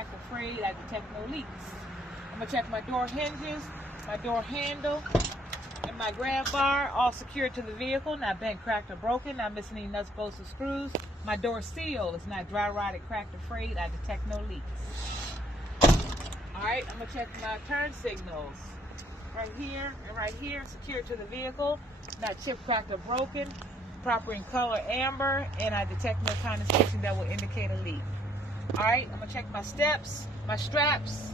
cracked or frayed. I detect no leaks. I'm going to check my door hinges, my door handle, and my grab bar, all secured to the vehicle, not bent, cracked, or broken, not missing any nuts, bolts, or screws. My door seal is not dry rotted, cracked, or frayed. I detect no leaks. Alright, I'm going to check my turn signals. Right here and right here, secured to the vehicle, not chipped, cracked, or broken, proper in color amber, and I detect no condensation that will indicate a leak. Alright, I'm going to check my steps, my straps,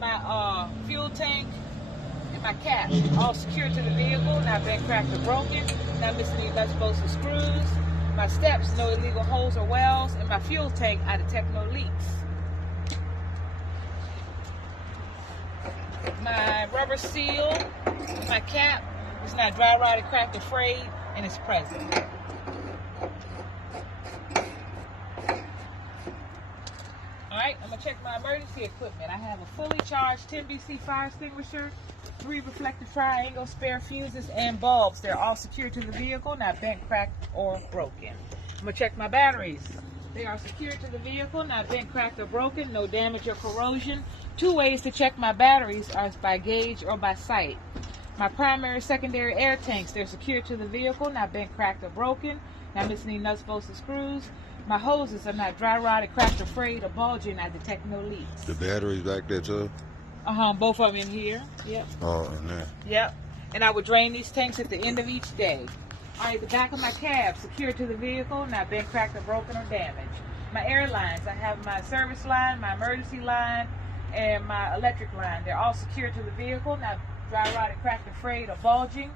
my fuel tank, and my cap, all secured to the vehicle, not bent, cracked, or broken, not missing any nuts, bolts, or screws. My steps, no illegal holes or wells, and my fuel tank, I detect no leaks. My rubber seal, my cap, is not dry rotted, cracked, or frayed, and it's present. Alright, I'm going to check my emergency equipment. I have a fully charged 10 BC fire extinguisher, 3 reflective triangle spare fuses, and bulbs. They're all secured to the vehicle, not bent, cracked, or broken. I'm going to check my batteries. They are secured to the vehicle, not bent, cracked, or broken, no damage or corrosion. 2 ways to check my batteries are by gauge or by sight. My primary, secondary air tanks, they're secured to the vehicle, not bent, cracked, or broken, not missing any nuts, bolts, or screws. My hoses are not dry rotted, cracked, or frayed, or bulging. I detect no leaks. The batteries back there too? Both of them in here. Yep. Oh, in there. Yep. And I would drain these tanks at the end of each day. Alright, the back of my cab, secured to the vehicle, not bent, cracked, or broken, or damaged. My air lines, I have my service line, my emergency line, and my electric line. They're all secured to the vehicle, not dry rotted, cracked, or frayed, or bulging,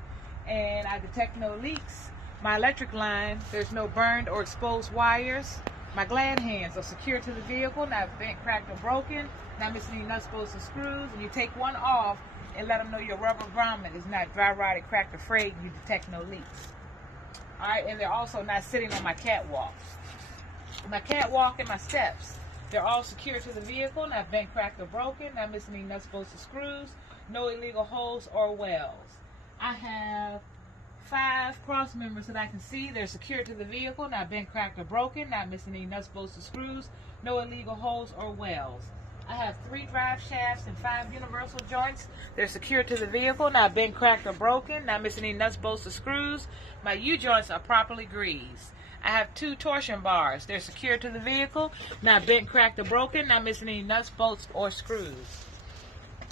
and I detect no leaks. My electric line, there's no burned or exposed wires. My glad hands are secured to the vehicle, not bent, cracked, or broken, not missing any nuts, bolts, or screws. And you take one off and let them know your rubber grommet is not dry rotted, cracked, or frayed, and you detect no leaks. Alright, and they're also not sitting on my catwalk. My catwalk and my steps, they're all secured to the vehicle, not bent, cracked, or broken, not missing any nuts, bolts, or screws, no illegal holes or wells. I have 5 cross members that I can see. They're secured to the vehicle, not bent, cracked, or broken, not missing any nuts, bolts, or screws, no illegal holes or wells. I have 3 drive shafts and 5 universal joints. They're secured to the vehicle, not bent, cracked, or broken, not missing any nuts, bolts, or screws. My U-joints are properly greased. I have 2 torsion bars. They're secured to the vehicle, not bent, cracked, or broken, not missing any nuts, bolts, or screws.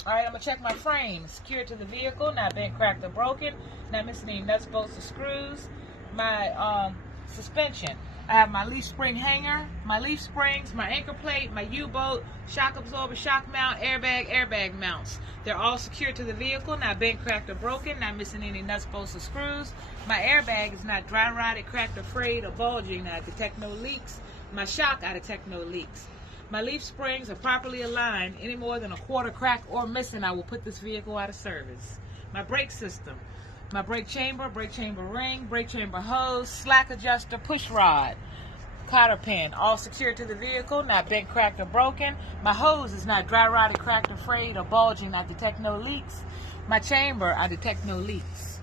Alright, I'm going to check my frame. Secured to the vehicle, not bent, cracked, or broken, not missing any nuts, bolts, or screws. My suspension. I have my leaf spring hanger, my leaf springs, my anchor plate, my U-bolt, shock absorber, shock mount, airbag mounts. They're all secured to the vehicle, not bent, cracked, or broken, not missing any nuts, bolts, or screws. My airbag is not dry rotted, cracked, or frayed, or bulging. I detect no leaks. My shock, I detect no leaks. My leaf springs are properly aligned. Any more than a quarter crack or missing, I will put this vehicle out of service. My brake system. My brake chamber ring, brake chamber hose, slack adjuster, push rod, cotter pin, all secured to the vehicle, not bent, cracked, or broken. My hose is not dry rotted, cracked, or frayed, or bulging. I detect no leaks. My chamber, I detect no leaks.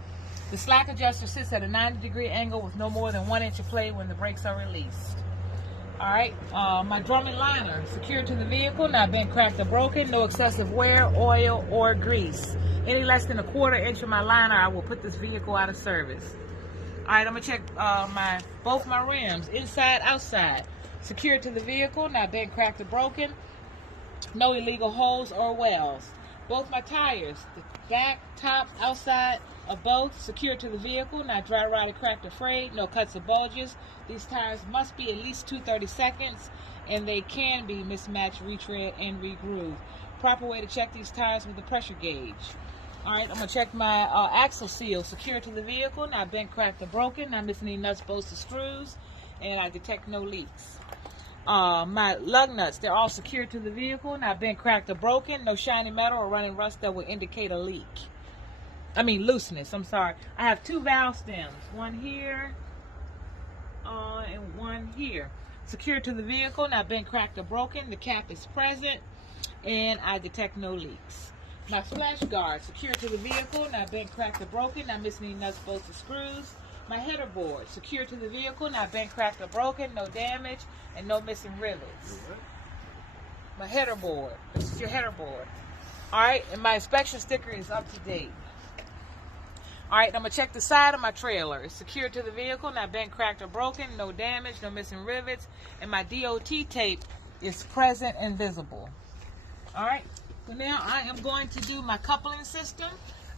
The slack adjuster sits at a 90-degree angle with no more than 1 inch of play when the brakes are released. Alright, my drumming liner, secured to the vehicle, not bent, cracked, or broken, no excessive wear, oil, or grease. Any less than a quarter inch of my liner, I will put this vehicle out of service. Alright, I'm going to check both my rims, inside, outside. Secured to the vehicle, not bent, cracked, or broken, no illegal holes or wells. Both my tires, the back, top, outside of both, secured to the vehicle, not dry rotted, cracked, or frayed, no cuts or bulges. These tires must be at least 2/32, and they can be mismatched, retread, and regrooved. Proper way to check these tires with a pressure gauge. Alright, I'm going to check my axle seal, secured to the vehicle, not bent, cracked, or broken, not missing any nuts, bolts, or screws, and I detect no leaks. My lug nuts, they're all secured to the vehicle, not bent, cracked, or broken, no shiny metal or running rust that will indicate a leak. Looseness, I'm sorry. I have 2 valve stems, one here and one here. Secured to the vehicle, not bent, cracked, or broken. The cap is present, and I detect no leaks. My splash guard, secured to the vehicle, not bent, cracked, or broken, not missing any nuts, bolts, or screws. My header board, secured to the vehicle, not bent, cracked, or broken, no damage, and no missing rivets. my header board. This is your header board. All right, and my inspection sticker is up to date. All right, I'm gonna check the side of my trailer. It's secured to the vehicle, not bent, cracked, or broken. No damage, no missing rivets, and my DOT tape is present and visible. All right, so now I am going to do my coupling system.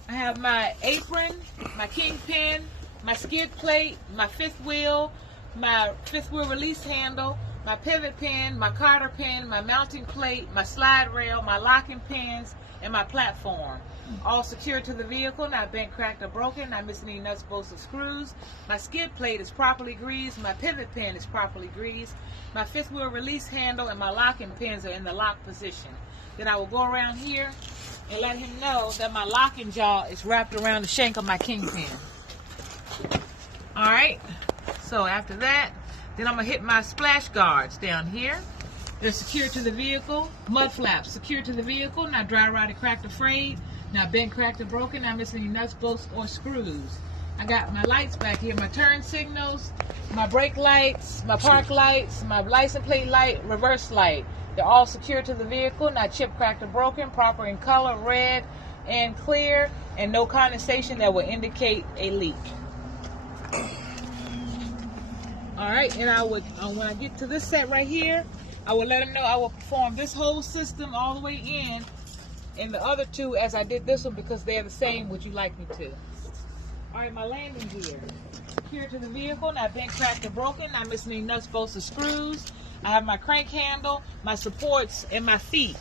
I have my apron, my kingpin, my skid plate, my fifth wheel release handle, my pivot pin, my cotter pin, my mounting plate, my slide rail, my locking pins, and my platform. All secured to the vehicle, not bent, cracked, or broken, not missing any nuts, bolts, or screws. My skid plate is properly greased. My pivot pin is properly greased. My fifth wheel release handle and my locking pins are in the lock position. Then I will go around here and let him know that my locking jaw is wrapped around the shank of my kingpin. All right, so after that, then I'm gonna hit my splash guards down here. They're secured to the vehicle. Mud flaps secured to the vehicle, not dry rotted, cracked, or frayed, not bent, cracked, or broken, not missing any nuts, bolts, or screws. I got my lights back here, my turn signals, my brake lights, my park lights, my license plate light, reverse light. They're all secured to the vehicle, not chipped, cracked, or broken, proper in color, red and clear, and no condensation that will indicate a leak. All right, and I would, when I get to this set right here, I will let them know I will perform this whole system all the way in, and the other two as I did this one because they're the same. Would you like me to? All right, my landing gear. Secured to the vehicle, not bent, cracked, or broken, not missing any nuts, bolts, or screws. I have my crank handle, my supports, and my feet